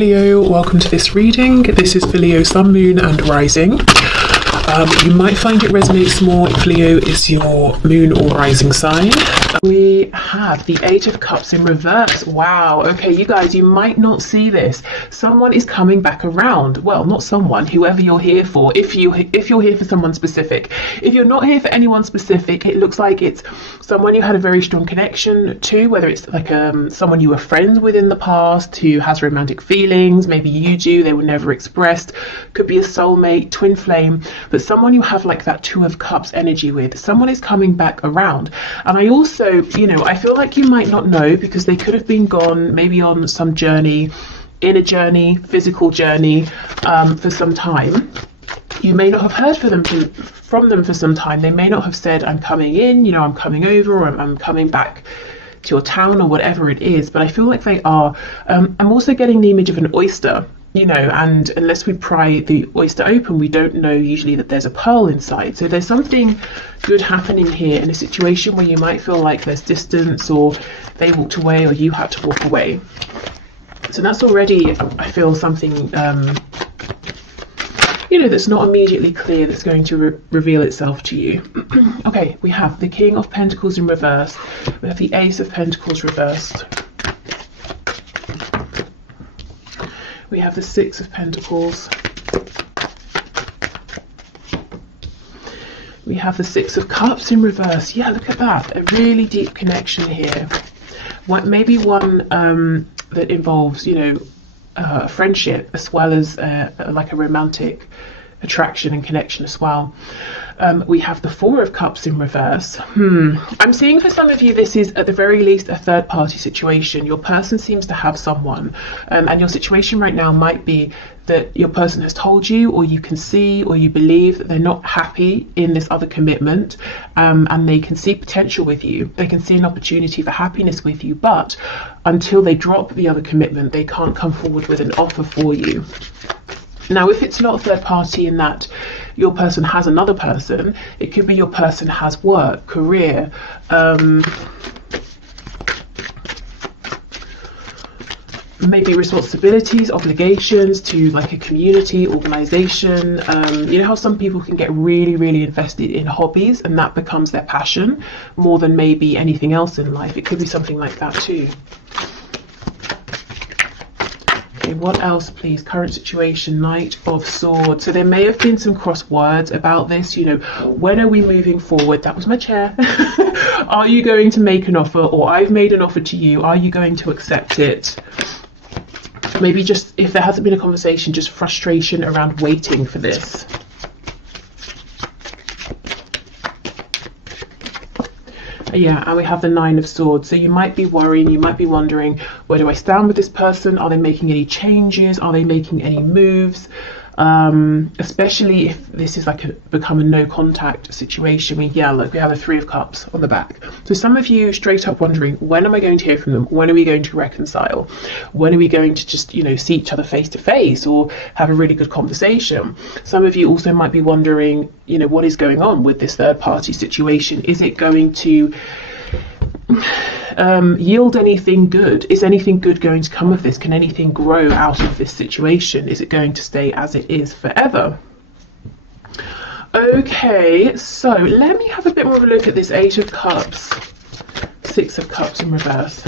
Leo, welcome to this reading. This is for Leo, Sun, Moon and Rising. You might find it resonates more if Leo is your moon or rising sign. We have the Eight of Cups in reverse. Wow, okay, you guys, you might not see this. Someone is coming back around. Well, not someone, whoever you're here for. If you're here for someone specific. If you're not here for anyone specific, it looks like it's someone you had a very strong connection to, whether it's like someone you were friends with in the past who has romantic feelings. Maybe you do, they were never expressed. Could be a soulmate, twin flame, but someone you have like that Two of Cups energy with. Someone is coming back around. And I also, I feel like you might not know because they could have been gone maybe on some journey, inner journey, physical journey, for some time. You may not have heard from them for some time. They may not have said, I'm coming in, I'm coming over, or I'm coming back to your town, or whatever it is. But I feel like they are. I'm also getting the image of an oyster, and unless we pry the oyster open, we don't know usually that there's a pearl inside. So there's something good happening here in a situation where you might feel like there's distance, or they walked away, or you had to walk away. So that's already, I feel, something that's not immediately clear that's going to reveal itself to you. Okay, we have the King of Pentacles in reverse. We have the Ace of Pentacles reversed. We have the Six of Pentacles. We have the Six of Cups in reverse. Yeah, look at that. A really deep connection here. Maybe one that involves, a friendship as well as like a romantic attraction and connection as well. We have the Four of Cups in reverse. I'm seeing for some of you this is at the very least a third party situation. Your person seems to have someone, and your situation right now might be that your person has told you, or you can see, or you believe that they're not happy in this other commitment, and they can see potential with you. They can see an opportunity for happiness with you, but until they drop the other commitment, they can't come forward with an offer for you. Now, if it's not a third party in that your person has another person, it could be your person has work, career, maybe responsibilities, obligations to like a community, organization. You know how some people can get really, really invested in hobbies and that becomes their passion more than maybe anything else in life. It could be something like that too. Okay, what else, please? Current situation, Knight of Swords. So there may have been some cross words about this. When are we moving forward? That was my chair. Are you going to make an offer, or I've made an offer to you? Are you going to accept it? Maybe just, if there hasn't been a conversation, just frustration around waiting for this. Yeah, and we have the Nine of Swords. So you might be worrying, you might be wondering, where do I stand with this person? Are they making any changes? Are they making any moves? Especially if this is become a no contact situation. we have a Three of Cups on the back. So some of you straight up wondering, when am I going to hear from them? When are we going to reconcile? When are we going to just, see each other face to face or have a really good conversation? Some of you also might be wondering, what is going on with this third party situation? Is it going to yield anything good? Is anything good going to come of this? Can anything grow out of this situation? Is it going to stay as it is forever? Okay, so let me have a bit more of a look at this Eight of Cups, Six of Cups in reverse.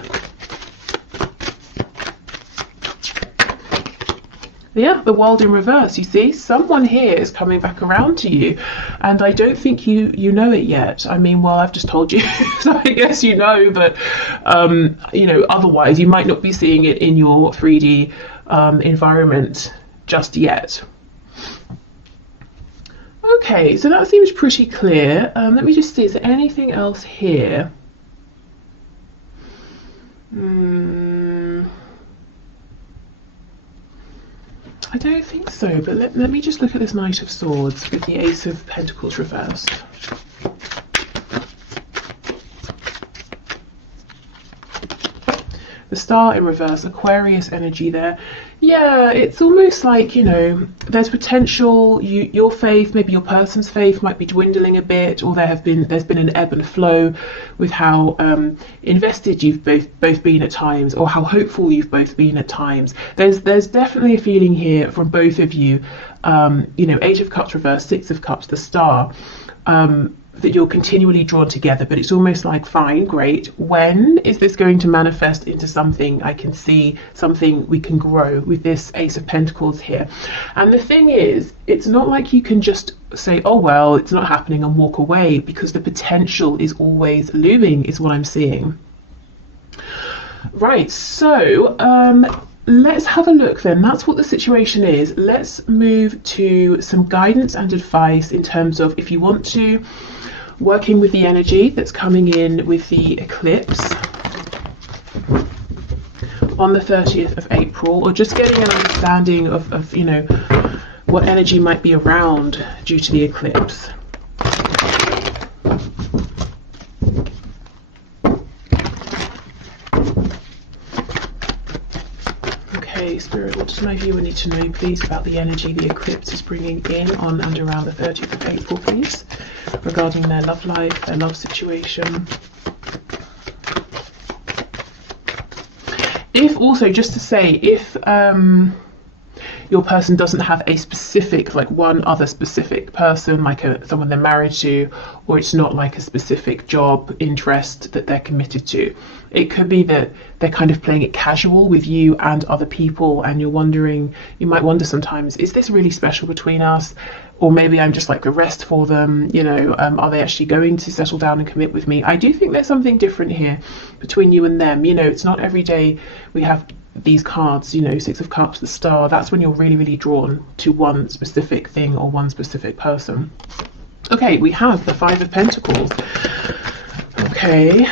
Yeah, the World in reverse. You see, someone here is coming back around to you, and I don't think you know it yet. I mean, well, I've just told you, so I guess you know, but otherwise you might not be seeing it in your 3D environment just yet. Okay, so that seems pretty clear. Let me just see, is there anything else here? I don't think so, but let me just look at this Knight of Swords with the Ace of Pentacles reversed. The Star in reverse, Aquarius energy there. Yeah, it's almost like, you know, there's potential, your faith, maybe your person's faith might be dwindling a bit, or there's been an ebb and flow with how invested you've both been at times, or how hopeful you've both been at times. There's definitely a feeling here from both of you, you know, Eight of Cups reverse, Six of Cups, the Star, that you're continually drawn together, but it's almost like, fine, great, when is this going to manifest into something I can see, something we can grow with this Ace of Pentacles here? And the thing is, it's not like you can just say, oh well, it's not happening, and walk away, because the potential is always looming, is what I'm seeing. Right, so let's have a look then. That's what the situation is. Let's move to some guidance and advice in terms of, if you want to, working with the energy that's coming in with the eclipse on the 30th of April, or just getting an understanding of you know, what energy might be around due to the eclipse. Okay, Spirit, what does my viewer need to know, please, about the energy the eclipse is bringing in on and around the 30th of April, please, regarding their love life, their love situation? If also, just to say, if your person doesn't have a specific, like one other specific person, like someone they're married to, or it's not like a specific job interest that they're committed to, it could be that they're kind of playing it casual with you and other people, and you're wondering, you might wonder sometimes, is this really special between us? Or maybe I'm just like the rest for them, you know, are they actually going to settle down and commit with me? I do think there's something different here between you and them. You know, it's not every day we have these cards, you know, Six of Cups, the Star. That's when you're really, really drawn to one specific thing or one specific person. Okay, we have the Five of Pentacles. Okay.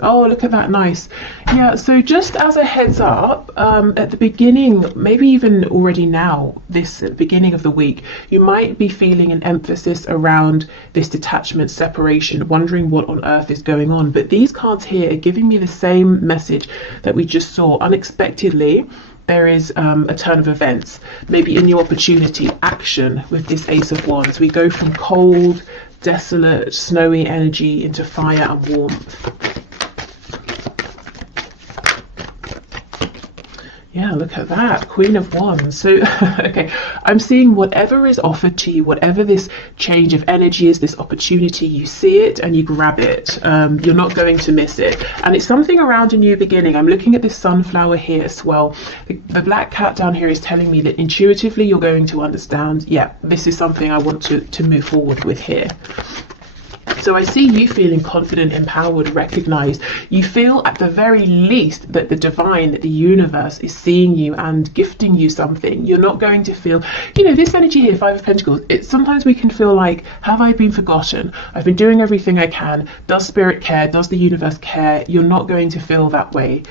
Oh, look at that, nice. Yeah, so just as a heads up, at the beginning, maybe even already now, this beginning of the week, you might be feeling an emphasis around this detachment, separation, wondering what on earth is going on. But these cards here are giving me the same message that we just saw. Unexpectedly, there is a turn of events, maybe in your opportunity, action with this Ace of Wands. We go from cold, desolate, snowy energy into fire and warmth. Yeah, look at that, Queen of Wands. So, okay, I'm seeing whatever is offered to you, whatever this change of energy is, this opportunity, you see it and you grab it. You're not going to miss it. And it's something around a new beginning. I'm looking at this sunflower here as well. The black cat down here is telling me that intuitively you're going to understand, yeah, this is something I want to move forward with here. So I see you feeling confident, empowered, recognized. You feel at the very least that the divine, that the universe is seeing you and gifting you something. You're not going to feel, you know, this energy here, Five of Pentacles, sometimes we can feel like, have I been forgotten? I've been doing everything I can. Does Spirit care? Does the universe care? You're not going to feel that way.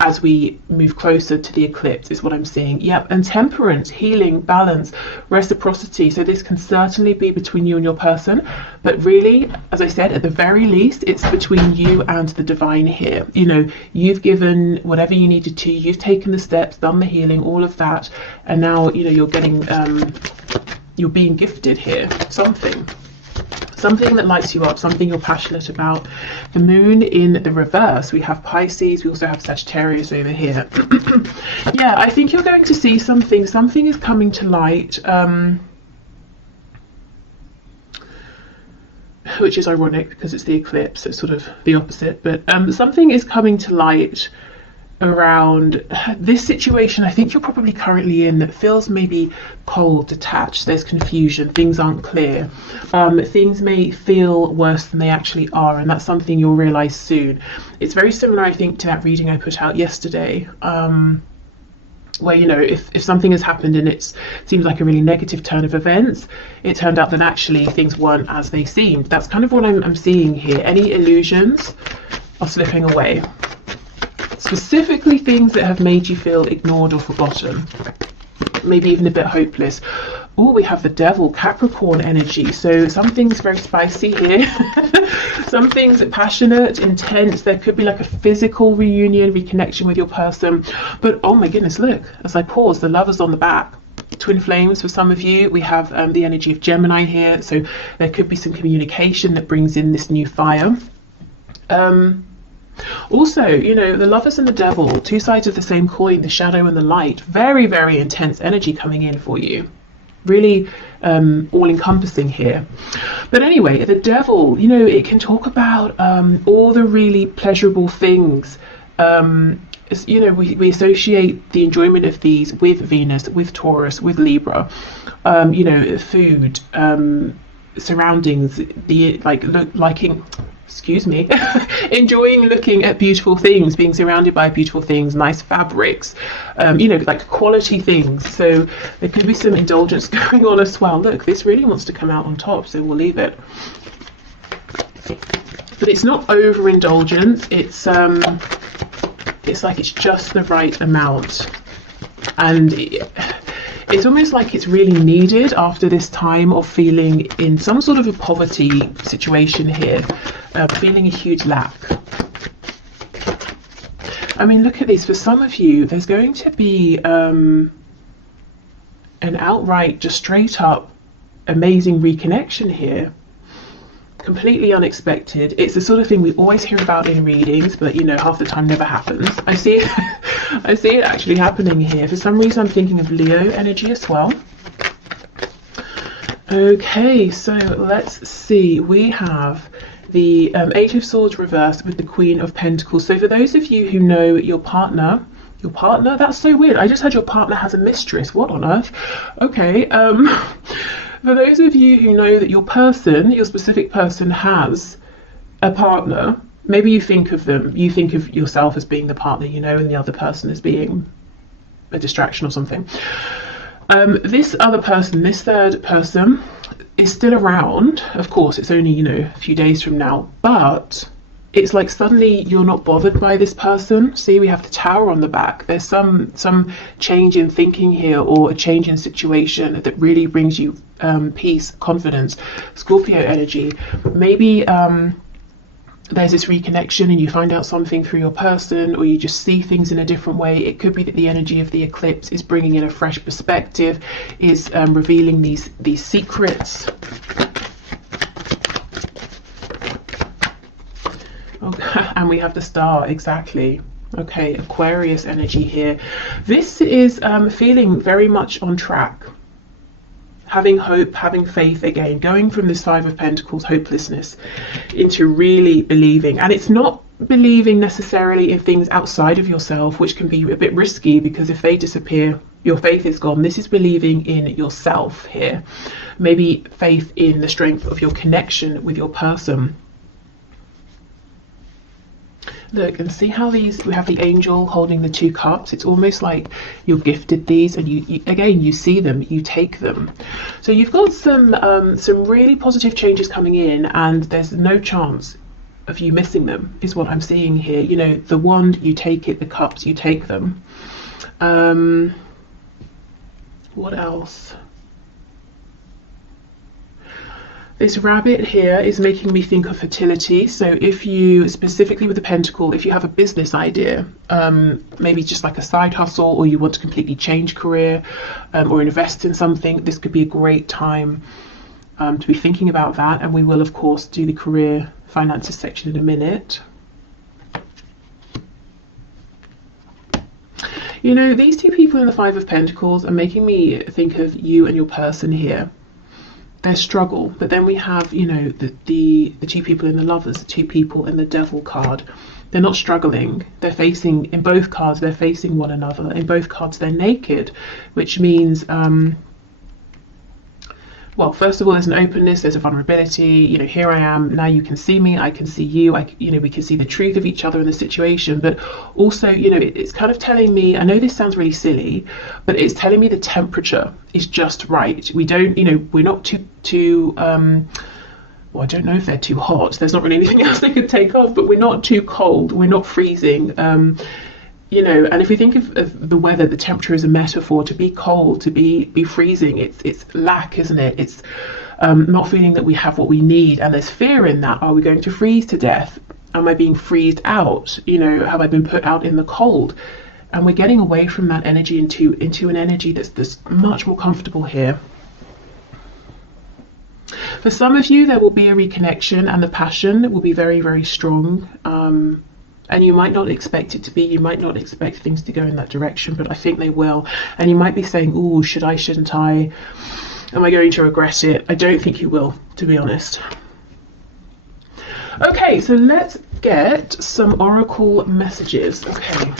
As we move closer to the eclipse is what I'm seeing. Yep, and temperance, healing, balance, reciprocity. So this can certainly be between you and your person, but really, as I said, at the very least, it's between you and the divine here. You know, you've given whatever you needed to, you've taken the steps, done the healing, all of that, and now, you know, you're getting, you're being gifted here, something that lights you up, something you're passionate about. The moon in the reverse, we have Pisces, we also have Sagittarius over here. Yeah, I think you're going to see something is coming to light, which is ironic because it's the eclipse, it's sort of the opposite, but something is coming to light around this situation I think you're probably currently in that feels maybe cold, detached, there's confusion, things aren't clear, things may feel worse than they actually are, and that's something you'll realize soon. It's very similar, I think, to that reading I put out yesterday, where, you know, if something has happened and it seems like a really negative turn of events, it turned out that actually things weren't as they seemed. That's kind of what I'm seeing here. Any illusions are slipping away. Specifically things that have made you feel ignored or forgotten, maybe even a bit hopeless, Oh, we have the devil, Capricorn energy. So something's very spicy here. Something's passionate, intense. There could be like a physical reunion, reconnection with your person. But oh my goodness, look, as I pause, the Lovers on the back. Twin flames for some of you. We have the energy of Gemini here. So there could be some communication that brings in this new fire. Also, you know, the Lovers and the Devil, two sides of the same coin, the shadow and the light. Very, very intense energy coming in for you. Really all-encompassing here. But anyway, the Devil, you know, it can talk about all the really pleasurable things. You know, we associate the enjoyment of these with Venus, with Taurus, with Libra. You know, food, surroundings, the liking. Excuse me, enjoying looking at beautiful things, being surrounded by beautiful things, nice fabrics, you know, like quality things. So there could be some indulgence going on as well. Look, this really wants to come out on top, so we'll leave it. But it's not overindulgence. It's like it's just the right amount, and it's almost like it's really needed after this time of feeling in some sort of a poverty situation here, feeling a huge lack. I mean, look at this. For some of you, there's going to be an outright, just straight up amazing reconnection here. Completely unexpected. It's the sort of thing we always hear about in readings, but you know, half the time never happens. I see it actually happening here. For some reason I'm thinking of Leo energy as well. Okay, so let's see. We have the Eight of Swords reversed with the Queen of Pentacles. So for those of you who know your partner, that's so weird. I just had your partner has a mistress. What on earth? Okay. For those of you who know that your person, your specific person, has a partner, maybe you think of yourself as being the partner, you know, and the other person as being a distraction or something. This other person, this third person, is still around. Of course, it's only, you know, a few days from now, but it's like suddenly you're not bothered by this person. See, we have the Tower on the back. There's some change in thinking here, or a change in situation that really brings you peace, confidence. Scorpio energy. Maybe there's this reconnection and you find out something through your person, or you just see things in a different way. It could be that the energy of the eclipse is bringing in a fresh perspective, is revealing these secrets. Okay, and we have the Star, exactly. Okay, Aquarius energy here. This is feeling very much on track. Having hope, having faith again, going from this Five of Pentacles, hopelessness, into really believing. And it's not believing necessarily in things outside of yourself, which can be a bit risky, because if they disappear, your faith is gone. This is believing in yourself here. Maybe faith in the strength of your connection with your person. Look and see how these, we have the angel holding the two cups. It's almost like you're gifted these, and you again, you see them, you take them. So you've got some really positive changes coming in, and there's no chance of you missing them, is what I'm seeing here. You know, the wand, you take it, the cups, you take them. What else? This rabbit here is making me think of fertility. So if you, specifically with the pentacle, if you have a business idea, maybe just like a side hustle, or you want to completely change career, or invest in something, this could be a great time to be thinking about that. And we will, of course, do the career finances section in a minute. You know, these two people in the Five of Pentacles are making me think of you and your person here. Their struggle, but then we have, you know, the two people in the Lovers, the two people in the Devil card. They're not struggling. They're facing, in both cards, they're facing one another. In both cards, they're naked, which means, well, first of all, there's an openness, there's a vulnerability. You know, here I am, now you can see me, I can see you, you know, we can see the truth of each other in the situation. But also, you know, it's kind of telling me, I know this sounds really silly, but it's telling me the temperature is just right. We don't, you know, we're not too well, I don't know if they're too hot. There's not really anything else they could take off, but we're not too cold, we're not freezing. You know, and if we think of the weather, the temperature is a metaphor. To be cold, to be freezing, it's lack, isn't it? It's not feeling that we have what we need, and there's fear in that. Are we going to freeze to death? Am I being freezed out? You know, have I been put out in the cold? And we're getting away from that energy into an energy that's much more comfortable here. For some of you, there will be a reconnection, and the passion will be very, very strong. And you might not expect it to be, you might not expect things to go in that direction, but I think they will. And you might be saying, oh, should I, shouldn't I? Am I going to regret it? I don't think you will, to be honest. Okay, so let's get some oracle messages. Okay.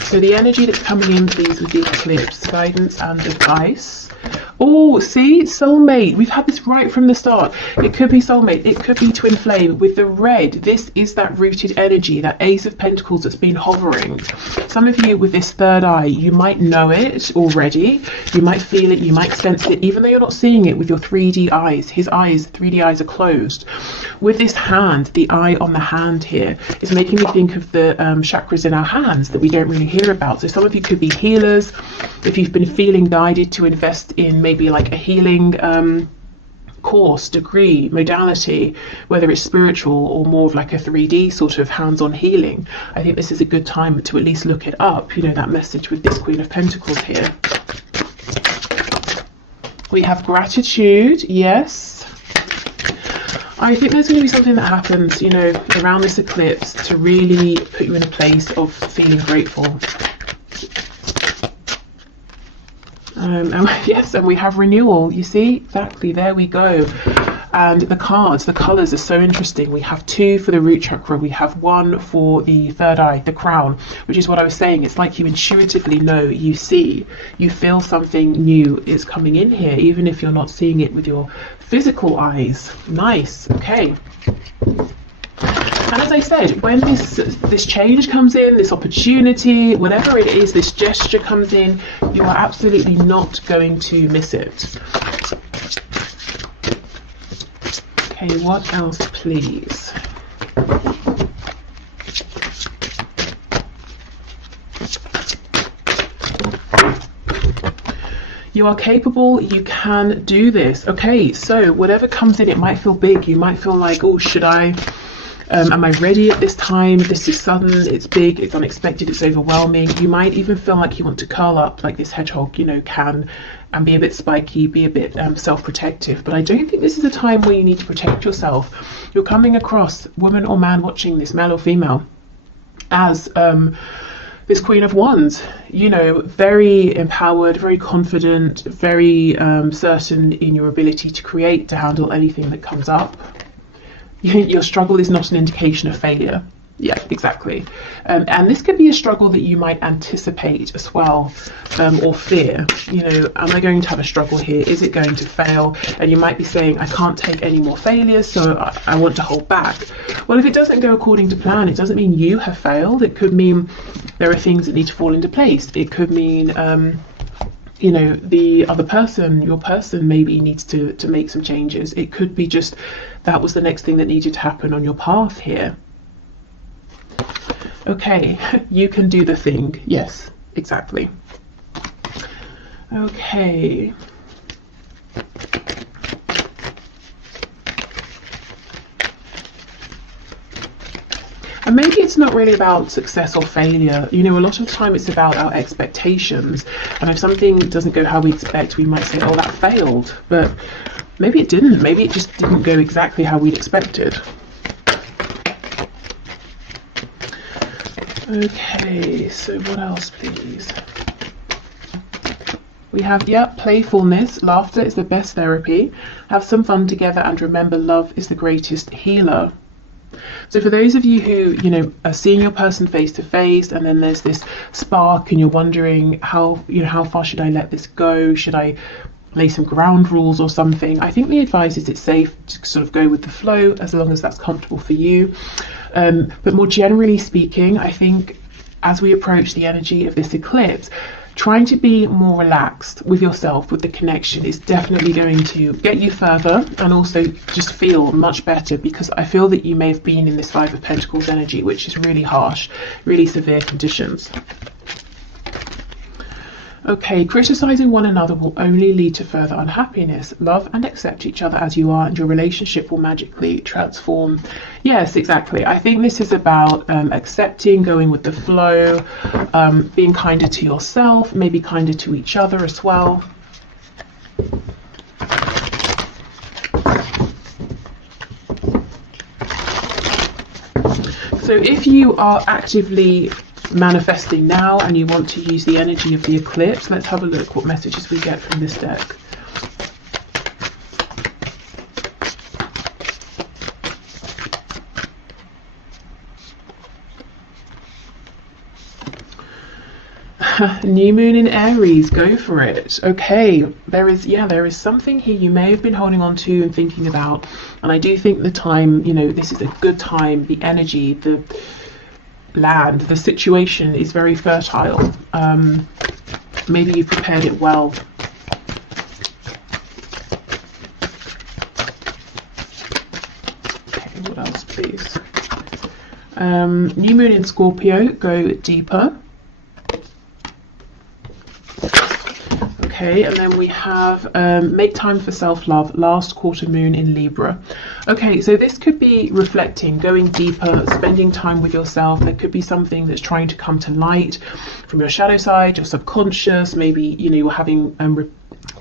So the energy that's coming in, please, with the eclipse, guidance and advice. Oh, see, soulmate. We've had this right from the start. It could be soulmate. It could be twin flame. With the red, this is that rooted energy, that Ace of Pentacles that's been hovering. Some of you with this third eye, you might know it already. You might feel it. You might sense it, even though you're not seeing it with your 3D eyes. His eyes, 3D eyes, are closed. With this hand, the eye on the hand here is making me think of the chakras in our hands that we don't really hear about. So some of you could be healers. If you've been feeling guided to invest in maybe like a healing course, degree, modality, whether it's spiritual or more of like a 3D sort of hands-on healing, I think this is a good time to at least look it up. You know, that message with this Queen of Pentacles here. We have gratitude, yes. I think there's going to be something that happens, you know, around this eclipse to really put you in a place of feeling grateful. Yes, and we have renewal. You see, exactly, there we go. And the cards, the colors are so interesting. We have 2 for the root chakra. We have 1 for the third eye, the crown, which is what I was saying. It's like you intuitively know, you see, you feel something new is coming in here, even if you're not seeing it with your physical eyes. Nice. Okay. And as I said, when this change comes in, this opportunity, whatever it is, this gesture comes in, you are absolutely not going to miss it. Okay, what else, please? You are capable, you can do this. Okay, so whatever comes in, it might feel big. You might feel like, oh, should I? Am I ready at this time? This is sudden, it's big, it's unexpected, it's overwhelming. You might even feel like you want to curl up like this hedgehog, you know, can, and be a bit spiky, be a bit self-protective. But I don't think this is a time where you need to protect yourself. You're coming across, woman or man watching this, male or female, as this Queen of Wands, you know, very empowered, very confident, very certain in your ability to create, to handle anything that comes up. Your struggle is not an indication of failure. Yeah, exactly. And this could be a struggle that you might anticipate as well, or fear. You know, am I going to have a struggle here? Is it going to fail? And you might be saying, I can't take any more failures, so I want to hold back. Well, if it doesn't go according to plan, it doesn't mean you have failed. It could mean there are things that need to fall into place. It could mean, you know, the other person, your person maybe needs to make some changes. It could be just that was the next thing that needed to happen on your path here. Okay, you can do the thing. Yes, exactly. Okay. And maybe it's not really about success or failure. You know, a lot of the time it's about our expectations. And if something doesn't go how we expect, we might say, oh, that failed. But maybe it didn't. Maybe it just didn't go exactly how we'd expected. Okay, so what else, please? We have, playfulness. Laughter is the best therapy. Have some fun together and remember love is the greatest healer. So for those of you who, you know, are seeing your person face to face, and then there's this spark and you're wondering how far should I let this go? Should I lay some ground rules or something? I think the advice is it's safe to sort of go with the flow as long as that's comfortable for you. But more generally speaking, I think as we approach the energy of this eclipse, trying to be more relaxed with yourself, with the connection, is definitely going to get you further and also just feel much better, because I feel that you may have been in this Five of Pentacles energy, which is really harsh, really severe conditions. Okay, criticizing one another will only lead to further unhappiness. Love and accept each other as you are, and your relationship will magically transform. Yes, exactly. I think this is about accepting, going with the flow, being kinder to yourself, maybe kinder to each other as well. So if you are actively manifesting now and you want to use the energy of the eclipse, let's have a look what messages we get from this deck. New moon in Aries, go for it. Okay, there is something here you may have been holding on to and thinking about, and I do think the time, this is a good time. The energy, the land, the situation is very fertile. Maybe you prepared it well. Okay, what else, please? New moon in Scorpio, go deeper. Okay, and then we have make time for self-love, last quarter moon in Libra. Okay, so this could be reflecting, going deeper, spending time with yourself. There could be something that's trying to come to light from your shadow side, your subconscious. Maybe, you're having,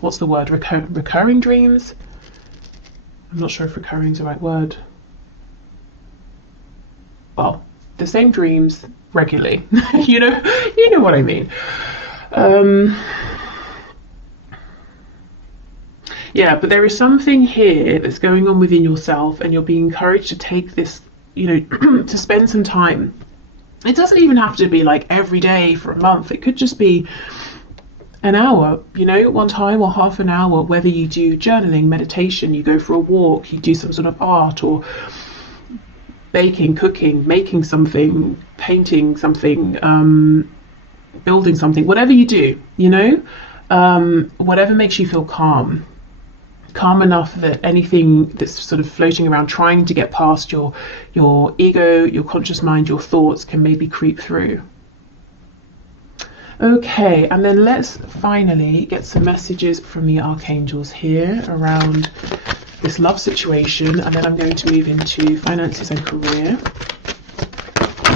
what's the word, recurring dreams? I'm not sure if recurring is the right word. Well, the same dreams regularly. you know what I mean. Yeah, but there is something here that's going on within yourself, and you're being encouraged to take this, to spend some time. It doesn't even have to be like every day for a month. It could just be an hour, one time, or half an hour, whether you do journaling, meditation, you go for a walk, you do some sort of art, or baking, cooking, making something, painting something, building something, whatever you do, whatever makes you feel calm enough that anything that's sort of floating around trying to get past your ego, your conscious mind, your thoughts, can maybe creep through. Okay, and then let's finally get some messages from the archangels here around this love situation, and then I'm going to move into finances and career.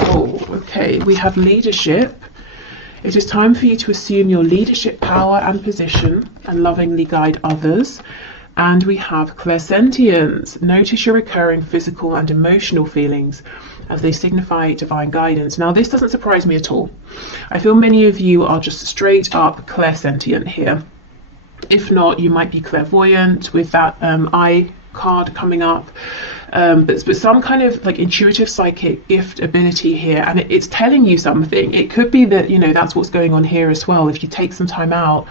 Oh, okay, we have leadership. It is time for you to assume your leadership power and position and lovingly guide others. And we have clairsentience. Notice your recurring physical and emotional feelings as they signify divine guidance. Now, this doesn't surprise me at all. I feel many of you are just straight up clairsentient here. If not, you might be clairvoyant with that eye card coming up. But some kind of like intuitive psychic gift ability here, and it's telling you something. It could be that, that's what's going on here as well. If you take some time out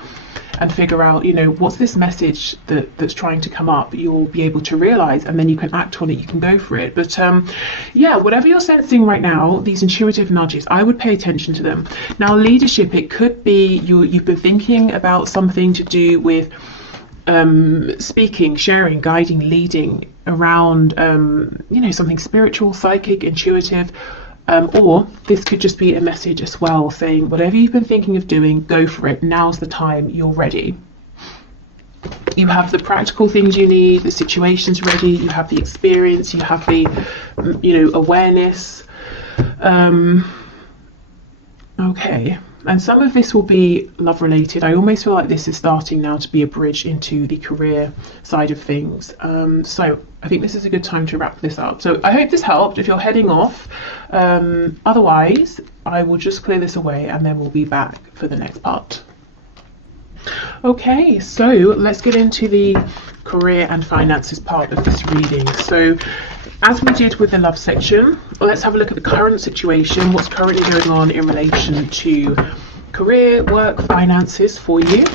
and figure out, what's this message that's trying to come up, you'll be able to realize, and then you can act on it, you can go for it. But yeah, whatever you're sensing right now, these intuitive nudges, I would pay attention to them. Now, leadership, it could be you've been thinking about something to do with speaking, sharing, guiding, leading around, something spiritual, psychic, intuitive. Or this could just be a message as well, saying whatever you've been thinking of doing, go for it. Now's the time, you're ready. You have the practical things you need, the situation's ready, you have the experience, you have the, awareness. Okay. And some of this will be love related. I almost feel like this is starting now to be a bridge into the career side of things. So I think this is a good time to wrap this up. So I hope this helped if you're heading off. Otherwise, I will just clear this away and then we'll be back for the next part. Okay, so let's get into the career and finances part of this reading. So as we did with the love section, let's have a look at the current situation, what's currently going on in relation to career, work, finances for you.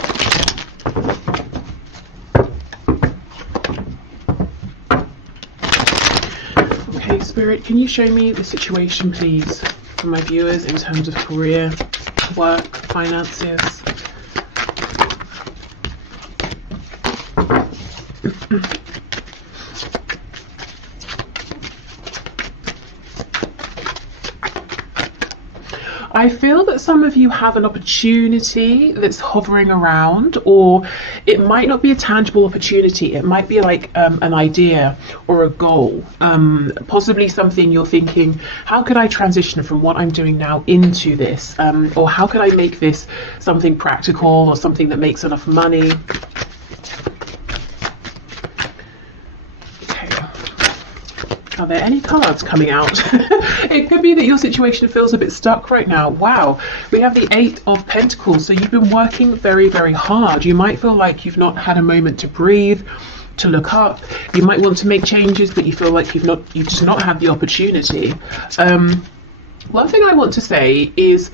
Okay, Spirit, can you show me the situation, please, for my viewers in terms of career, work, finances. I feel that some of you have an opportunity that's hovering around, or it might not be a tangible opportunity. It might be like an idea or a goal, possibly something you're thinking, how could I transition from what I'm doing now into this? Or how could I make this something practical or something that makes enough money? Are there any cards coming out? It could be that your situation feels a bit stuck right now. Wow, we have the 8 of Pentacles. So you've been working very, very hard. You might feel like you've not had a moment to breathe, to look up. You might want to make changes, but you feel like you've just not had the opportunity. One thing I want to say is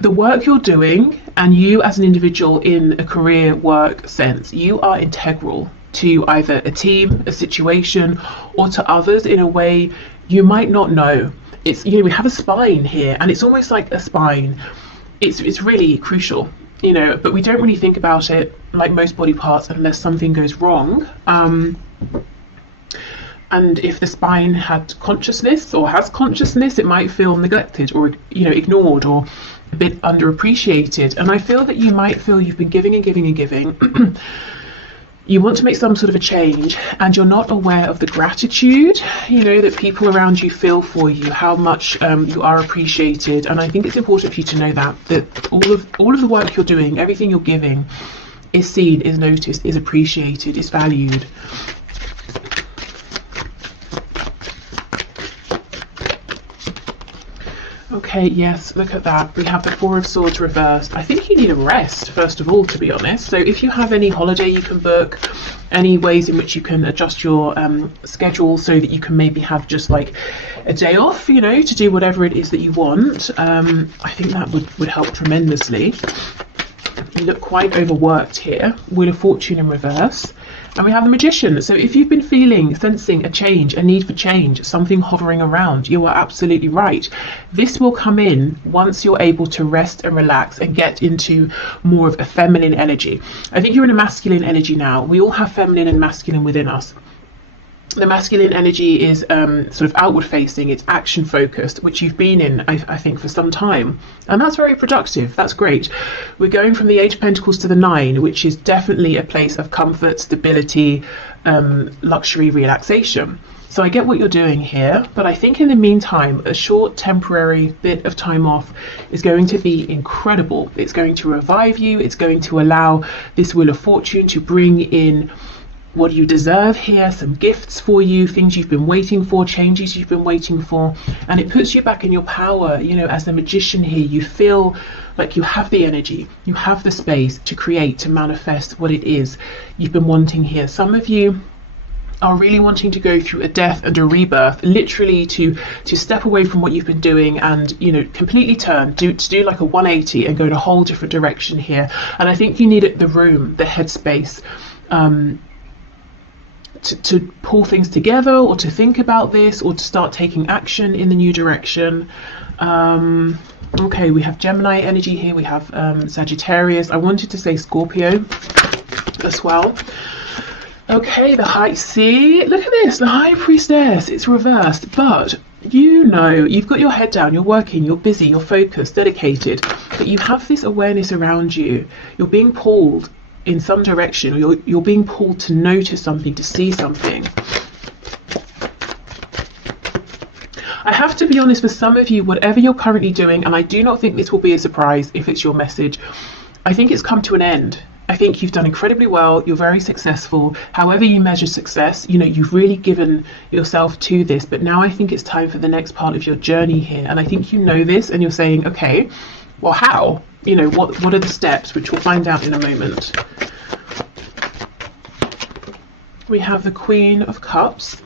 the work you're doing, and you as an individual in a career work sense, you are integral to either a team, a situation, or to others in a way you might not know. It's, we have a spine here, and it's almost like a spine. It's really crucial, but we don't really think about it like most body parts unless something goes wrong. And if the spine had consciousness or has consciousness, it might feel neglected or ignored or a bit underappreciated. And I feel that you might feel you've been giving and giving and giving. You want to make some sort of a change, and you're not aware of the gratitude, that people around you feel for you, how much you are appreciated. And I think it's important for you to know that all of the work you're doing, everything you're giving, is seen, is noticed, is appreciated, is valued. Okay, yes, look at that. We have the 4 of Swords reversed. I think you need a rest, first of all, to be honest. So if you have any holiday you can book, any ways in which you can adjust your schedule so that you can maybe have just like a day off, to do whatever it is that you want, I think that would help tremendously. You look quite overworked here. Wheel of Fortune in reverse. And we have the Magician. So if you've been sensing a change, a need for change, something hovering around, you are absolutely right. This will come in once you're able to rest and relax and get into more of a feminine energy. I think you're in a masculine energy now. We all have feminine and masculine within us. The masculine energy is sort of outward facing, it's action focused, which you've been in, I think, for some time. And that's very productive, that's great. We're going from the 8 of Pentacles to the 9, which is definitely a place of comfort, stability, luxury, relaxation. So I get what you're doing here, but I think in the meantime, a short temporary bit of time off is going to be incredible. It's going to revive you, it's going to allow this Wheel of Fortune to bring in what you deserve here, some gifts for you, things you've been waiting for, changes you've been waiting for, and it puts you back in your power. As the Magician here, you feel like you have the energy, you have the space to create, to manifest what it is you've been wanting here. Some of you are really wanting to go through a death and a rebirth, literally to step away from what you've been doing and completely turn, to do like a 180 and go in a whole different direction here. And I think you need the room, the headspace, to pull things together, or to think about this, or to start taking action in the new direction. Okay, we have Gemini energy here, we have Sagittarius. I wanted to say Scorpio as well. Okay, look at this, the High Priestess, it's reversed, but you've got your head down, you're working, you're busy, you're focused, dedicated, but you have this awareness around you. You're being pulled in some direction, or you're being pulled to notice something, to see something. I have to be honest, for some of you, whatever you're currently doing, and I do not think this will be a surprise if it's your message, I think it's come to an end. I think you've done incredibly well, you're very successful. However you measure success, you've really given yourself to this, but now I think it's time for the next part of your journey here. And I think this, and you're saying, okay, well, how? What are the steps, which we'll find out in a moment. We have the Queen of Cups.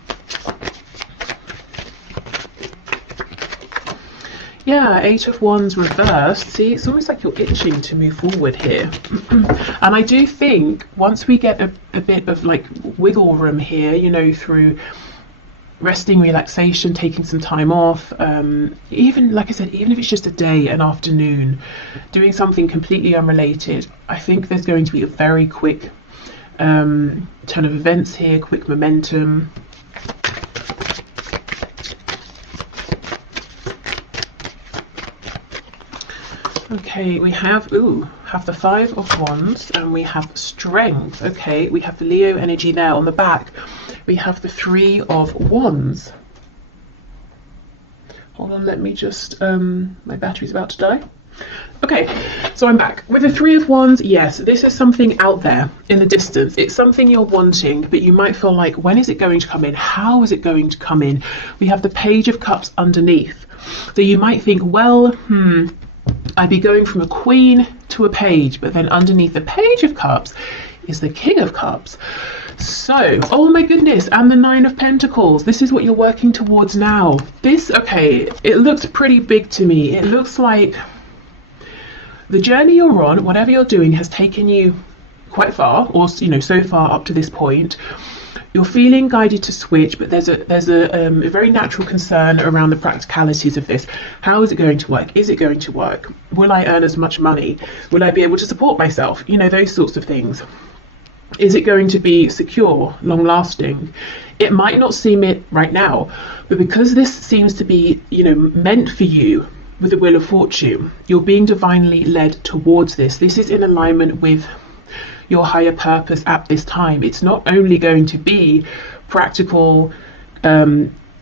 Yeah, 8 of Wands reversed. See, it's almost like you're itching to move forward here. And I do think once we get a bit of like wiggle room here, through resting, relaxation, taking some time off, even like I said, even if it's just a day, an afternoon, doing something completely unrelated. I think there's going to be a very quick turn of events here, quick momentum. Okay, we have the Five of Wands, and we have Strength. Okay, we have the Leo energy there on the back. We have the Three of Wands. Hold on, let me just, my battery's about to die. Okay, so I'm back. With the Three of Wands, yes, this is something out there in the distance. It's something you're wanting, but you might feel like, when is it going to come in? How is it going to come in? We have the Page of Cups underneath. So you might think, well, I'd be going from a queen to a page, but then underneath the Page of Cups is the King of Cups. So, oh my goodness, and the Nine of Pentacles. This is what you're working towards now. This, okay, it looks pretty big to me. It looks like the journey you're on, whatever you're doing, has taken you quite far, or so far up to this point. You're feeling guided to switch, but there's a very natural concern around the practicalities of this. How is it going to work? Is it going to work? Will I earn as much money? Will I be able to support myself? Those sorts of things. Is it going to be secure, long lasting? It might not seem it right now, but because this seems to be, meant for you with the Wheel of Fortune, you're being divinely led towards this. This is in alignment with your higher purpose at this time. It's not only going to be practical,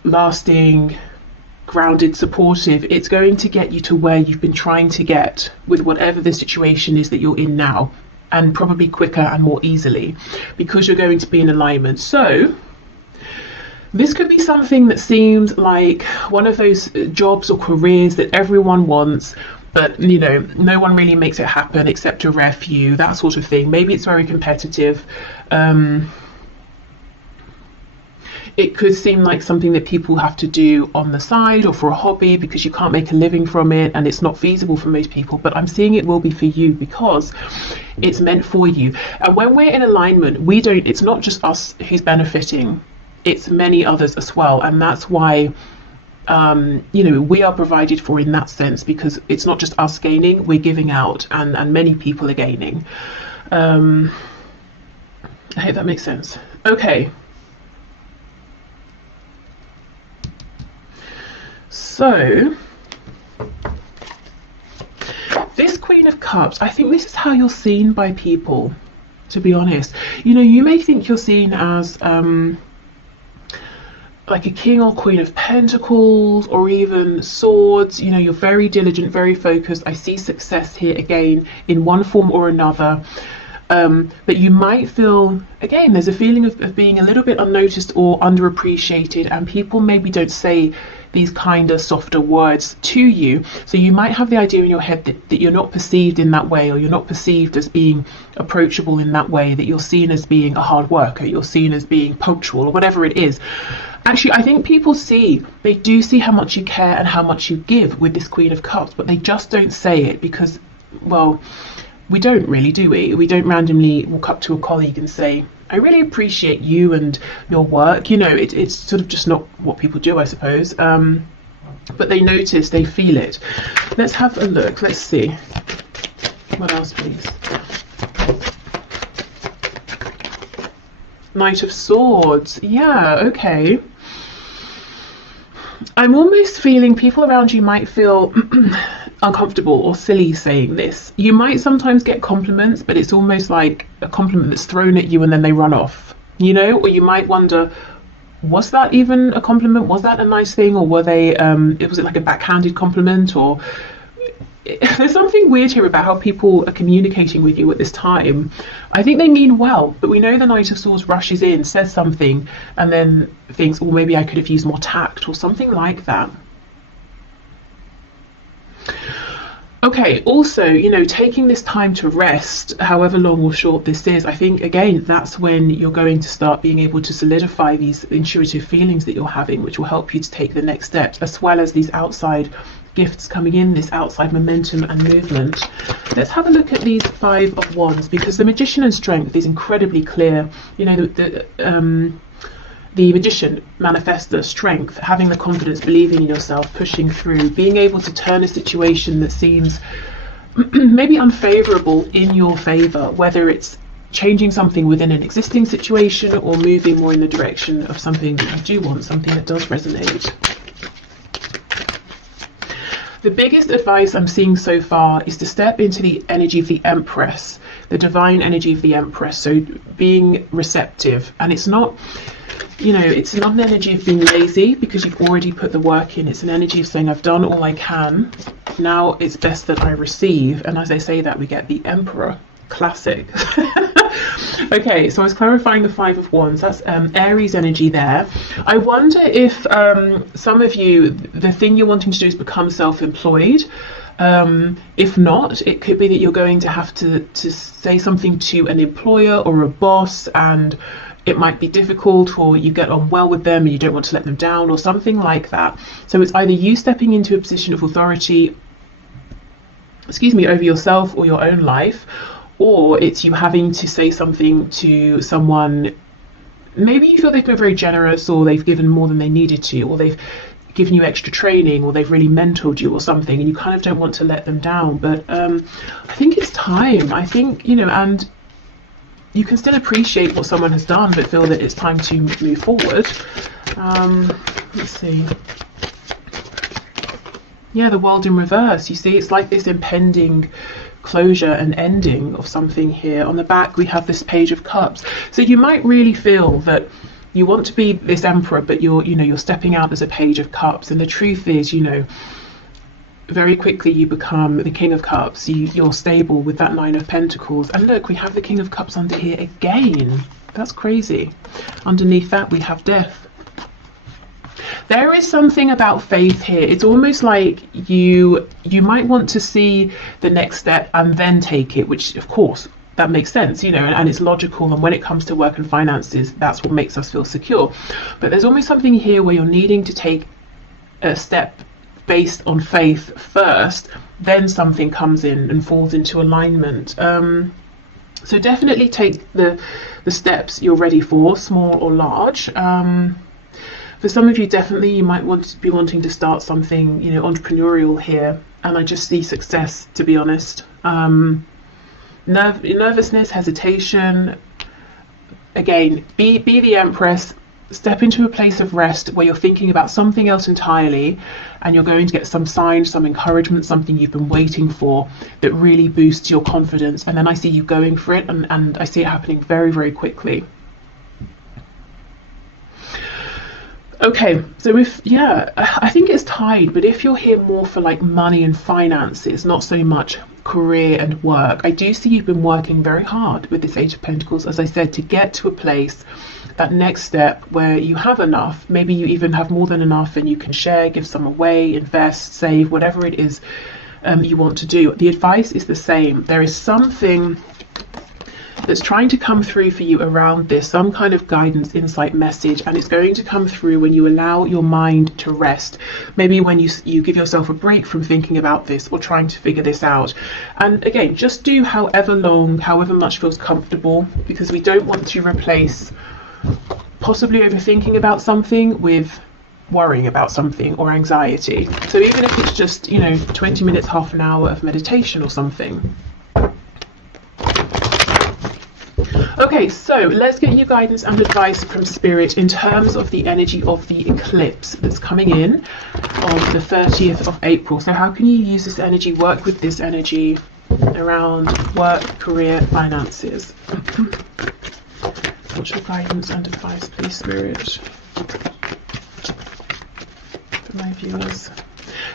lasting, grounded, supportive. It's going to get you to where you've been trying to get with whatever the situation is that you're in now, and probably quicker and more easily, because you're going to be in alignment. So this could be something that seems like one of those jobs or careers that everyone wants, but no one really makes it happen except a rare few, that sort of thing. Maybe it's very competitive. It could seem like something that people have to do on the side or for a hobby, because you can't make a living from it and it's not feasible for most people. But I'm seeing it will be for you because it's meant for you. And when we're in alignment, it's not just us who's benefiting, it's many others as well. And that's why we are provided for in that sense, because it's not just us gaining, we're giving out, and many people are gaining. I hope that makes sense. Okay. So, this Queen of Cups, I think this is how you're seen by people, to be honest. You may think you're seen as like a King or Queen of Pentacles, or even Swords. You're very diligent, very focused. I see success here again in one form or another. But you might feel, again, there's a feeling of being a little bit unnoticed or underappreciated, and people maybe don't say these kinder, softer words to you. So you might have the idea in your head that you're not perceived in that way, or you're not perceived as being approachable in that way, that you're seen as being a hard worker, you're seen as being punctual, or whatever it is. Actually, I think people they do see how much you care and how much you give with this Queen of Cups, but they just don't say it because, well, we don't really, do we? We don't randomly walk up to a colleague and say, I really appreciate you and your work. It's sort of just not what people do, I suppose. But they notice, they feel it. Let's have a look. Let's see. What else, please? Knight of Swords. Yeah, okay. I'm almost feeling people around you might feel uncomfortable or silly saying this. You might sometimes get compliments, but it's almost like a compliment that's thrown at you and then they run off, or you might wonder, was that even a compliment? Was that a nice thing? Or was it like a backhanded compliment? Or there's something weird here about how people are communicating with you at this time. I think they mean well, but we know the Knight of Swords rushes in, says something, and then thinks, well, maybe I could have used more tact or something like that. Okay, also, taking this time to rest, however long or short this is, I think, again, that's when you're going to start being able to solidify these intuitive feelings that you're having, which will help you to take the next steps, as well as these outside gifts coming in, this outside momentum and movement. Let's have a look at these Five of Wands, because the Magician and Strength is incredibly clear. The the Magician, manifestor, strength, having the confidence, believing in yourself, pushing through, being able to turn a situation that seems maybe unfavorable in your favor, whether it's changing something within an existing situation or moving more in the direction of something that you do want, something that does resonate. The biggest advice I'm seeing so far is to step into the energy of the Empress, the divine energy of the Empress. So being receptive, and it's not, it's not an energy of being lazy because you've already put the work in. It's an energy of saying, I've done all I can. Now it's best that I receive. And as I say that, we get the Emperor. Classic. Okay, so I was clarifying the Five of Wands. That's Aries energy there. I wonder if some of you, the thing you're wanting to do is become self-employed. If not, it could be that you're going to have to say something to an employer or a boss, and it might be difficult, or you get on well with them and you don't want to let them down, or something like that. So it's either you stepping into a position of authority, over yourself or your own life, or it's you having to say something to someone. Maybe you feel they've been very generous, or they've given more than they needed to, or they've given you extra training, or they've really mentored you or something, and you kind of don't want to let them down. But I think it's time. I think, and you can still appreciate what someone has done, but feel that it's time to move forward. Let's see. Yeah, the World in reverse. You see, it's like this impending closure and ending of something here. On the back, we have this Page of Cups. So you might really feel that you want to be this Emperor, but you're stepping out as a Page of Cups. And the truth is, very quickly you become the King of Cups. You're stable with that Nine of Pentacles. And look, we have the King of Cups under here again. That's crazy. Underneath that, we have Death. There is something about faith here. It's almost like you might want to see the next step and then take it, which of course that makes sense, and it's logical. And when it comes to work and finances, that's what makes us feel secure. But there's almost something here where you're needing to take a step based on faith first, then something comes in and falls into alignment. So definitely take the steps you're ready for, small or large. For some of you, definitely you might want to be wanting to start something, entrepreneurial here. And I just see success, to be honest. Nervousness, hesitation. Again, be the Empress. Step into a place of rest where you're thinking about something else entirely, and you're going to get some signs, some encouragement, something you've been waiting for that really boosts your confidence. And then I see you going for it, and I see it happening very, very quickly. Okay, so I think it's tied, but if you're here more for like money and finances, not so much career and work, I do see you've been working very hard with this Eight of Pentacles, as I said, to get to a place, that next step where you have enough. Maybe you even have more than enough and you can share, give some away, invest, save, whatever it is you want to do. The advice is the same. There is something that's trying to come through for you around this, some kind of guidance, insight, message, and it's going to come through when you allow your mind to rest. Maybe when you give yourself a break from thinking about this or trying to figure this out. And again, just do however long, however much feels comfortable, because we don't want to replace possibly overthinking about something with worrying about something or anxiety. So even if it's just 20 minutes, half an hour of meditation or something. Okay, so let's get you guidance and advice from Spirit in terms of the energy of the eclipse that's coming in on the 30th of April. So how can you use this energy, work with this energy around work, career, finances? What's your guidance and advice, please, Spirit, for my viewers?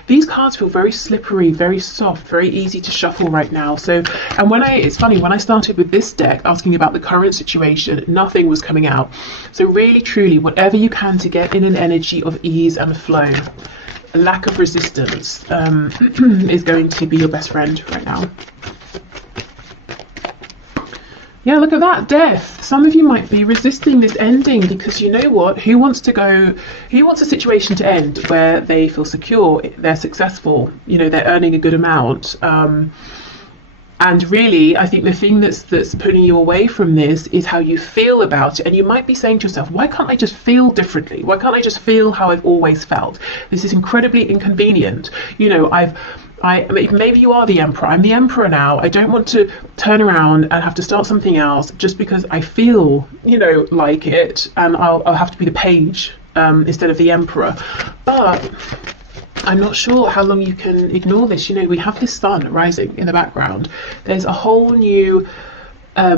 These cards feel very slippery, very soft, very easy to shuffle right now. So, and it's funny, when I started with this deck asking about the current situation, nothing was coming out. So really, truly, whatever you can to get in an energy of ease and flow, a lack of resistance is going to be your best friend right now. Yeah, look at that, Death. Some of you might be resisting this ending because you know what? Who wants a situation to end where they feel secure, they're successful, they're earning a good amount, and And really, I think the thing that's pulling you away from this is how you feel about it. And you might be saying to yourself, why can't I just feel differently? Why can't I just feel how I've always felt? This is incredibly inconvenient. You know, maybe you are the emperor. I'm the emperor now. I don't want to turn around and have to start something else just because I feel, you know, like it, and I'll have to be the page instead of the emperor. But I'm not sure how long you can ignore this. You know, we have this sun rising in the background. There's a whole new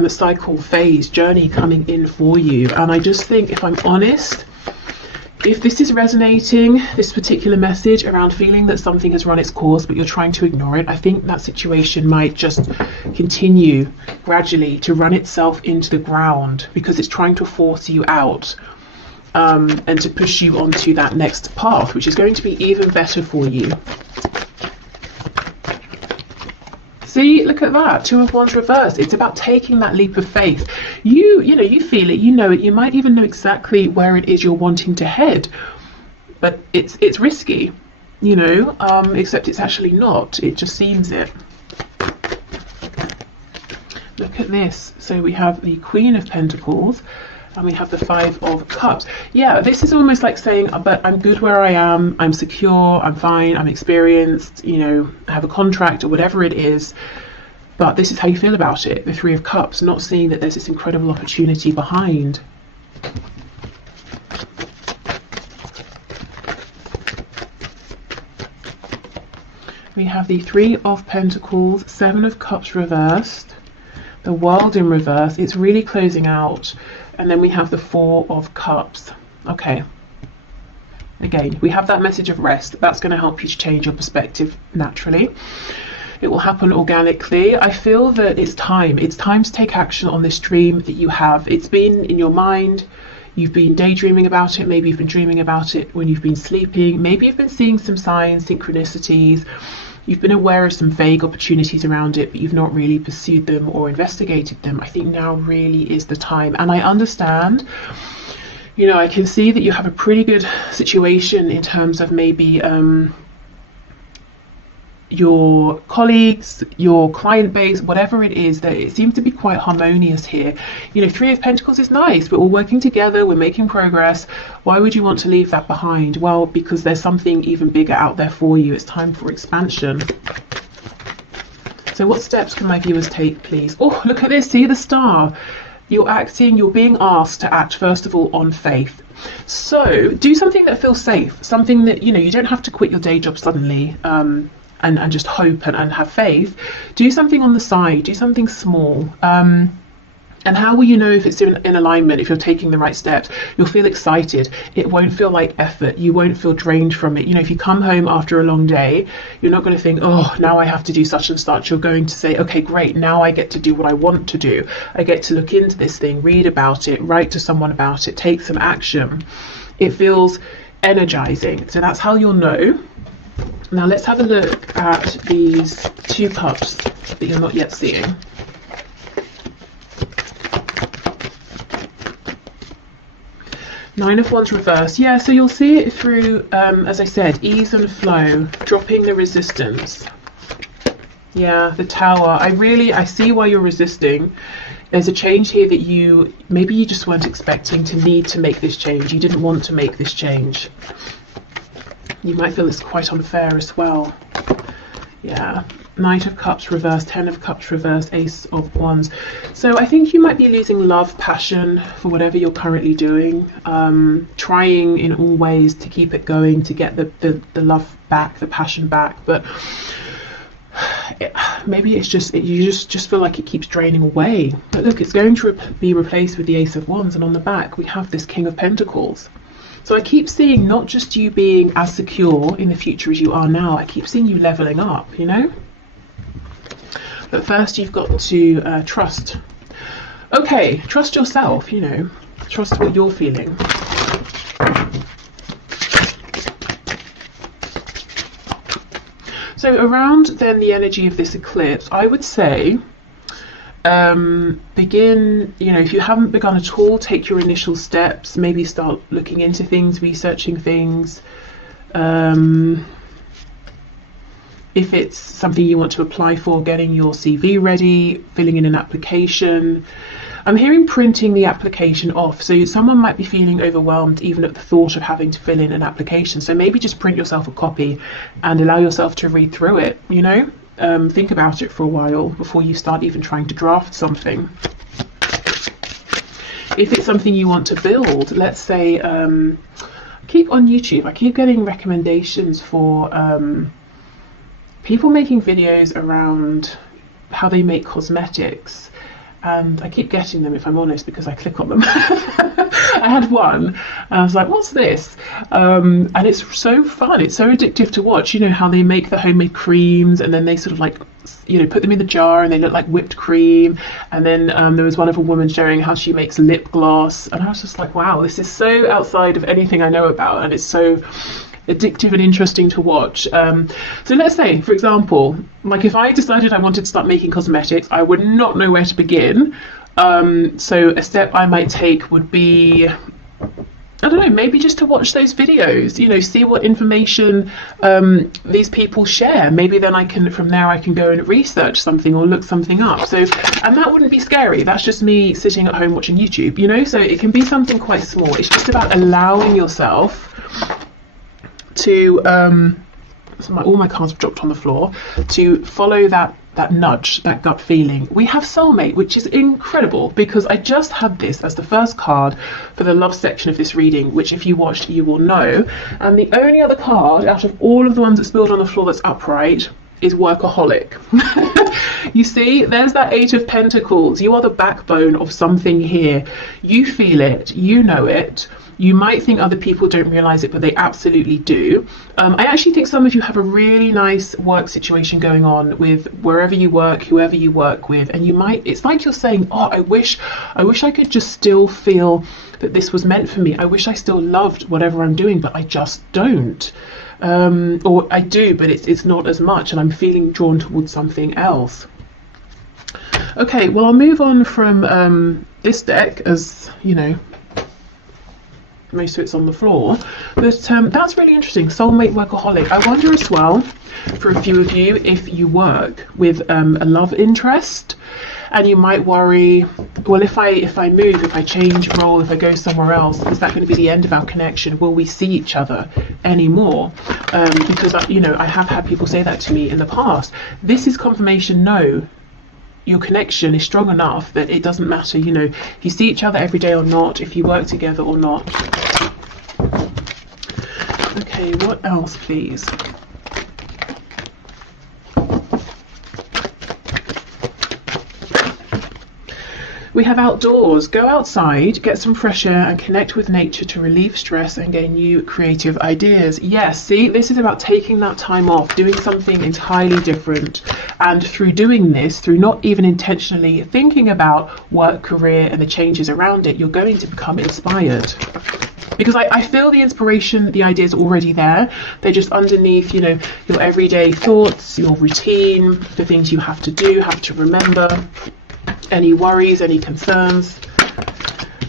cycle, phase, journey coming in for you. And I just think, if I'm honest, if this is resonating, this particular message around feeling that something has run its course but you're trying to ignore it, I think that situation might just continue gradually to run itself into the ground because it's trying to force you out. And to push you onto that next path, which is going to be even better for you. See, look at that, 2 of Wands reversed. It's about taking that leap of faith. You know, you feel it, you know it, you might even know exactly where it is you're wanting to head, but it's risky, you know, except it's actually not. It just seems it. Look at this. So we have the Queen of Pentacles, and we have the 5 of Cups. Yeah, this is almost like saying, but I'm good where I am, I'm secure, I'm fine, I'm experienced, you know, I have a contract or whatever it is, but this is how you feel about it, the 3 of Cups, not seeing that there's this incredible opportunity behind. We have the 3 of Pentacles, 7 of Cups reversed, the World in reverse. It's really closing out. And then we have the 4 of Cups. Okay. Again, we have that message of rest. That's going to help you to change your perspective naturally. It will happen organically. I feel that it's time. It's time to take action on this dream that you have. It's been in your mind. You've been daydreaming about it. Maybe you've been dreaming about it when you've been sleeping. Maybe you've been seeing some signs, synchronicities. You've been aware of some vague opportunities around it, but you've not really pursued them or investigated them. I think now really is the time. And I understand, you know, I can see that you have a pretty good situation in terms of maybe your colleagues, your client base, whatever it is, that it seems to be quite harmonious here. You know, 3 of Pentacles is nice. We're all working together, we're making progress. Why would you want to leave that behind? Well, because there's something even bigger out there for you. It's time for expansion. So what steps can my viewers take, please? Oh, look at this, see the star. You're being asked to act, first of all, on faith. So do something that feels safe, something that, you know, you don't have to quit your day job suddenly, and just hope and have faith. Do something on the side, do something small. And how will you know if it's in alignment, if you're taking the right steps? You'll feel excited. It won't feel like effort. You won't feel drained from it. You know, if you come home after a long day, you're not going to think, oh, now I have to do such and such. You're going to say, okay, great, now I get to do what I want to do. I get to look into this thing, read about it, write to someone about it, take some action. It feels energizing. So that's how you'll know. Now let's have a look at these 2 cups that you're not yet seeing. Nine of Wands reverse. Yeah, so you'll see it through, as I said, ease and flow, dropping the resistance. Yeah, the Tower. I see why you're resisting. There's a change here that maybe you just weren't expecting to need to make this change. You didn't want to make this change. You might feel it's quite unfair as well. Yeah, Knight of Cups reversed, 10 of Cups reversed, Ace of Wands. So I think you might be losing love, passion for whatever you're currently doing. Trying in all ways to keep it going, to get the love back, the passion back. But maybe it's just, you just feel like it keeps draining away. But look, it's going to be replaced with the Ace of Wands. And on the back, we have this King of Pentacles. So I keep seeing not just you being as secure in the future as you are now, I keep seeing you leveling up, you know? But first you've got to trust. Okay, trust yourself, you know, trust what you're feeling. So around then the energy of this eclipse, I would say, begin, you know, if you haven't begun at all, take your initial steps, maybe start looking into things, researching things, if it's something you want to apply for, getting your CV ready, filling in an application. I'm hearing printing the application off. So someone might be feeling overwhelmed even at the thought of having to fill in an application. So maybe just print yourself a copy and allow yourself to read through it, you know? Think about it for a while before you start even trying to draft something. If it's something you want to build, let's say, keep on YouTube, I keep getting recommendations for people making videos around how they make cosmetics. And I keep getting them, if I'm honest, because I click on them. I had one, and I was like, what's this? And it's so fun. It's so addictive to watch. You know, how they make the homemade creams, and then they sort of like, you know, put them in the jar, and they look like whipped cream. And then there was one of a woman showing how she makes lip gloss. And I was just like, wow, this is so outside of anything I know about. And it's so addictive and interesting to watch. So let's say, for example, like if I decided I wanted to start making cosmetics, I would not know where to begin. So a step I might take would be, I don't know, maybe just to watch those videos, you know, see what information these people share. Maybe then from there I can go and research something or look something up. So, and that wouldn't be scary. That's just me sitting at home watching YouTube, you know, so it can be something quite small. It's just about allowing yourself to all my cards have dropped on the floor, to follow that nudge, that gut feeling. We have soulmate, which is incredible because I just had this as the first card for the love section of this reading, which if you watched you will know. And the only other card out of all of the ones that spilled on the floor that's upright is workaholic. You see, there's that 8 of Pentacles. You are the backbone of something here. You feel it, you know it. You might think other people don't realize it, but they absolutely do. I actually think some of you have a really nice work situation going on with wherever you work, whoever you work with, and it's like you're saying, oh, I wish I could just still feel that this was meant for me. I wish I still loved whatever I'm doing, but I just don't. Or I do, but it's not as much, and I'm feeling drawn towards something else. Okay, well, I'll move on from this deck, as you know, most of it's on the floor, but that's really interesting. Soulmate, workaholic. I wonder as well, for a few of you, if you work with a love interest, and you might worry, well, if I move, if I change role, if I go somewhere else, is that going to be the end of our connection? Will we see each other anymore? Because you know, I have had people say that to me in the past. This is confirmation. No, your connection is strong enough that it doesn't matter, you know, if you see each other every day or not, if you work together or not. Okay, what else, please? We have outdoors. Go outside, get some fresh air and connect with nature to relieve stress and gain new creative ideas. Yes, see, this is about taking that time off, doing something entirely different. And through doing this, through not even intentionally thinking about work, career and the changes around it, you're going to become inspired. Because I feel the inspiration, the ideas are already there. They're just underneath, you know, your everyday thoughts, your routine, the things you have to do, have to remember. Any worries, any concerns.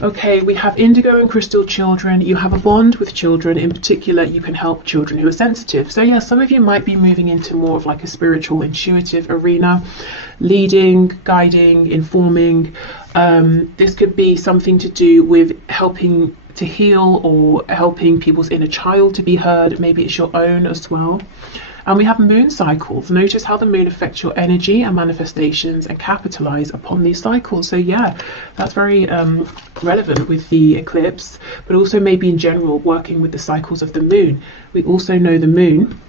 Okay, we have indigo and crystal children. You have a bond with children. In particular, you can help children who are sensitive. So yeah, some of you might be moving into more of like a spiritual, intuitive arena, leading, guiding, informing. This could be something to do with helping to heal or helping people's inner child to be heard. Maybe it's your own as well. And we have moon cycles. Notice how the moon affects your energy and manifestations and capitalize upon these cycles. So yeah, that's very relevant with the eclipse, but also maybe in general working with the cycles of the moon. We also know the moon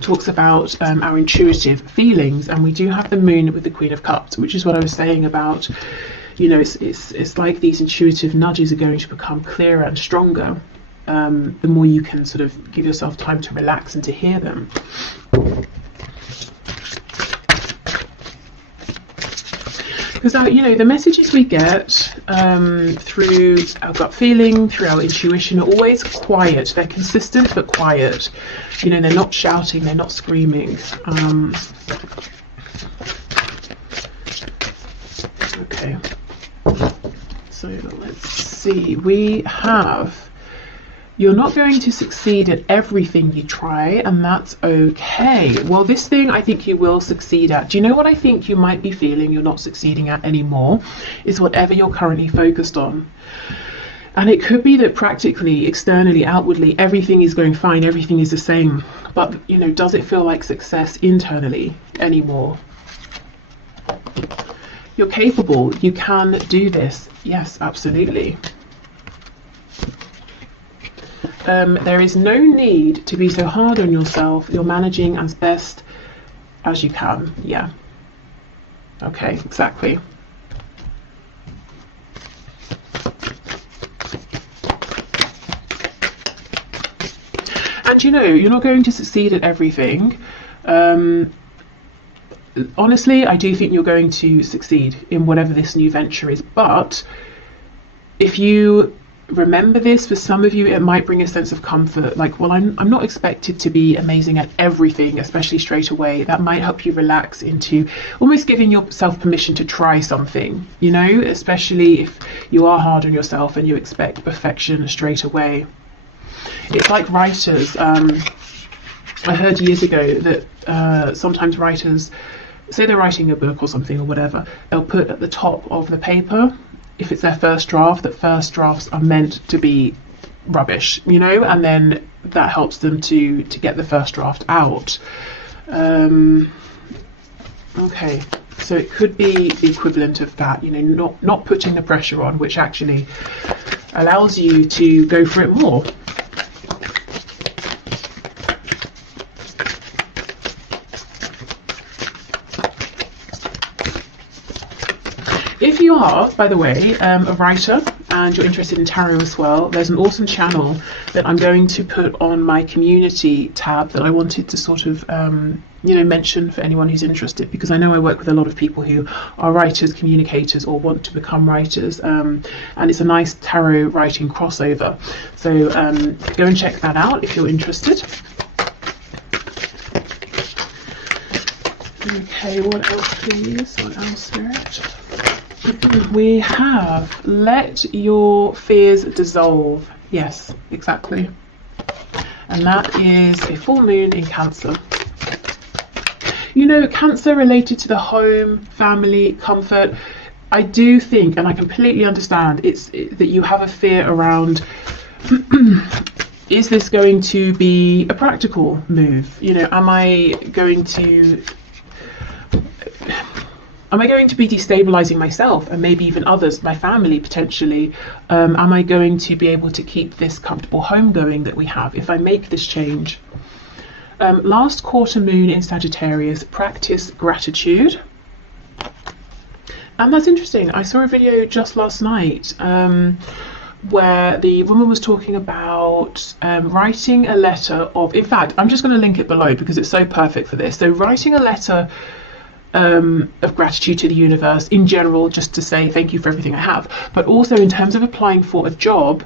talks about our intuitive feelings, and we do have the moon with the Queen of Cups, which is what I was saying about, you know, it's like these intuitive nudges are going to become clearer and stronger. The more you can sort of give yourself time to relax and to hear them. Because you know, the messages we get through our gut feeling, through our intuition, are always quiet. They're consistent but quiet. You know, they're not shouting, they're not screaming. Okay, so let's see. We have You're not going to succeed at everything you try, and that's okay. Well, this thing I think you will succeed at. Do you know what I think you might be feeling you're not succeeding at anymore? Is whatever you're currently focused on. And it could be that practically, externally, outwardly, everything is going fine, everything is the same. But, you know, does it feel like success internally anymore? You're capable. You can do this. Yes, absolutely. There is no need to be so hard on yourself. You're managing as best as you can. Yeah. Okay, exactly. And you know, you're not going to succeed at everything. Honestly, I do think you're going to succeed in whatever this new venture is. But if you remember this, for some of you it might bring a sense of comfort, like, well, I'm not expected to be amazing at everything, especially straight away. That might help you relax into almost giving yourself permission to try something, you know, especially if you are hard on yourself and you expect perfection straight away. It's like writers. I heard years ago that sometimes writers, say they're writing a book or something or whatever, they'll put at the top of the paper, if it's their first draft, that first drafts are meant to be rubbish, you know, and then that helps them to get the first draft out. Okay, so it could be the equivalent of that, you know, not putting the pressure on, which actually allows you to go for it more. If you are, by the way, a writer and you're interested in tarot as well, there's an awesome channel that I'm going to put on my community tab that I wanted to sort of, you know, mention for anyone who's interested, because I know I work with a lot of people who are writers, communicators, or want to become writers, and it's a nice tarot writing crossover. So go and check that out if you're interested. Okay, what else please? What else, Spirit? We have let your fears dissolve. Yes, exactly. And that is a full moon in Cancer. You know, Cancer related to the home, family, comfort. I do think, and I completely understand, that you have a fear around is this going to be a practical move? You know, am I going to be destabilizing myself and maybe even others, my family potentially? Am I going to be able to keep this comfortable home going that we have if I make this change? Last quarter moon in Sagittarius, practice gratitude. And that's interesting. I saw a video just last night where the woman was talking about writing a letter of, in fact, I'm just going to link it below because it's so perfect for this. So writing a letter of gratitude to the universe in general, just to say thank you for everything I have, but also in terms of applying for a job,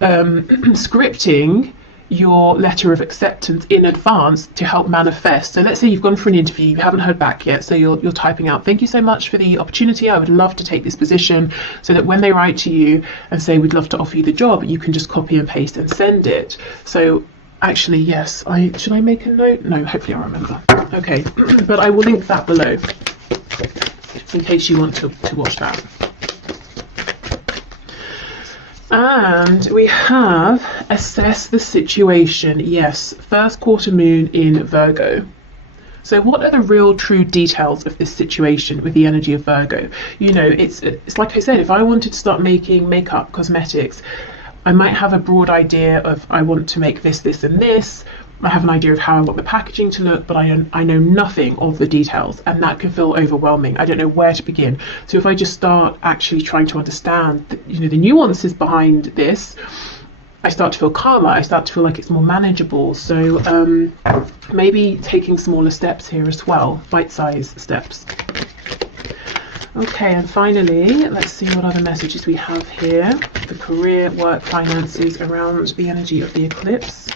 scripting your letter of acceptance in advance to help manifest. So let's say you've gone for an interview, you haven't heard back yet, so you're typing out, thank you so much for the opportunity, I would love to take this position, so that when they write to you and say we'd love to offer you the job, you can just copy and paste and send it. So actually, yes, should I make a note? No, hopefully I'll remember. Okay, but I will link that below in case you want to watch that. And we have assess the situation. Yes, first quarter moon in Virgo. So what are the real true details of this situation with the energy of Virgo? You know, it's like I said, if I wanted to start making makeup, cosmetics, I might have a broad idea of I want to make this, this and this. I have an idea of how I want the packaging to look, but I know nothing of the details, and that can feel overwhelming. I don't know where to begin. So if I just start actually trying to understand the nuances behind this, I start to feel calmer, I start to feel like it's more manageable. So maybe taking smaller steps here as well, bite-sized steps. Okay, and finally, let's see what other messages we have here. The career, work, finances around the energy of the eclipse.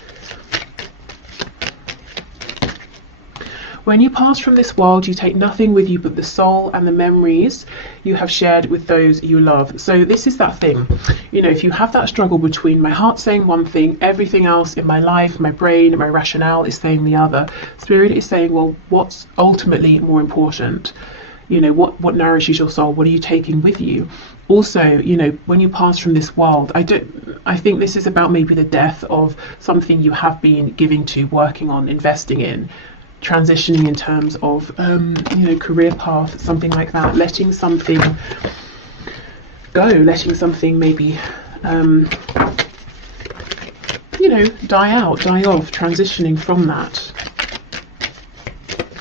When you pass from this world, you take nothing with you but the soul and the memories you have shared with those you love. So this is that thing, you know, if you have that struggle between my heart saying one thing, everything else in my life, my brain, my rationale is saying the other, Spirit is saying, well, what's ultimately more important? You know, what nourishes your soul? What are you taking with you? Also, you know, when you pass from this world, I think this is about maybe the death of something you have been giving to, working on, investing in, transitioning in terms of you know, career path, something like that, letting something go, letting something maybe you know, die out, die off, transitioning from that.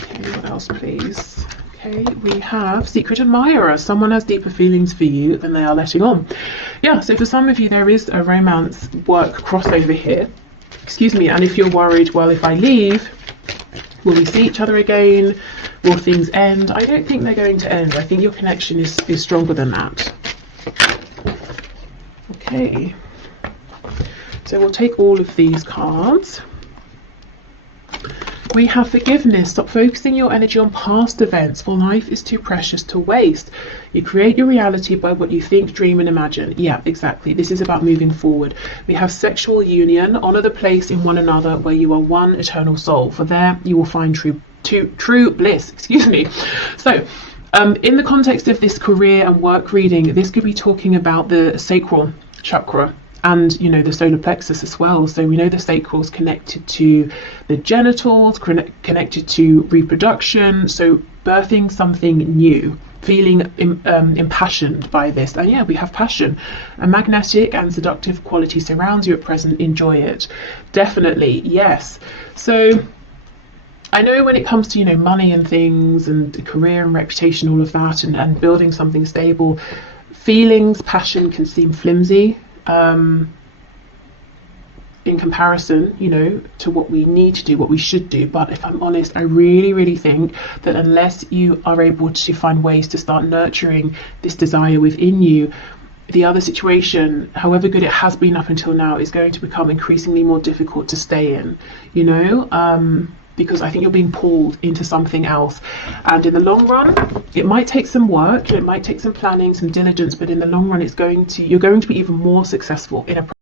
Okay, what else please? Okay, we have secret admirer. Someone has deeper feelings for you than they are letting on. Yeah, so for some of you there is a romance work crossover here. Excuse me, and if you're worried, well, if I leave, will we see each other again? Will things end? I don't think they're going to end. I think your connection is stronger than that. Okay, so we'll take all of these cards. We have forgiveness. Stop focusing your energy on past events, for life is too precious to waste. You create your reality by what you think, dream and imagine. Yeah, exactly. This is about moving forward. We have sexual union. Honor the place in one another where you are one eternal soul. For there you will find true bliss. Excuse me. So in the context of this career and work reading, this could be talking about the sacral chakra, and you know, the solar plexus as well. So we know the sacral is connected to the genitals, connected to reproduction, so birthing something new, feeling impassioned by this. And yeah, we have passion. A magnetic and seductive quality surrounds you at present. Enjoy it. Definitely, yes. So I know when it comes to, you know, money and things and career and reputation, all of that, and building something stable, feelings, passion can seem flimsy in comparison, you know, to what we need to do, what we should do. But if I'm honest, I really think that unless you are able to find ways to start nurturing this desire within you, the other situation, however good it has been up until now, is going to become increasingly more difficult to stay in, you know, because I think you're being pulled into something else. And in the long run, it might take some work, it might take some planning, some diligence, but in the long run, you're going to be even more successful in a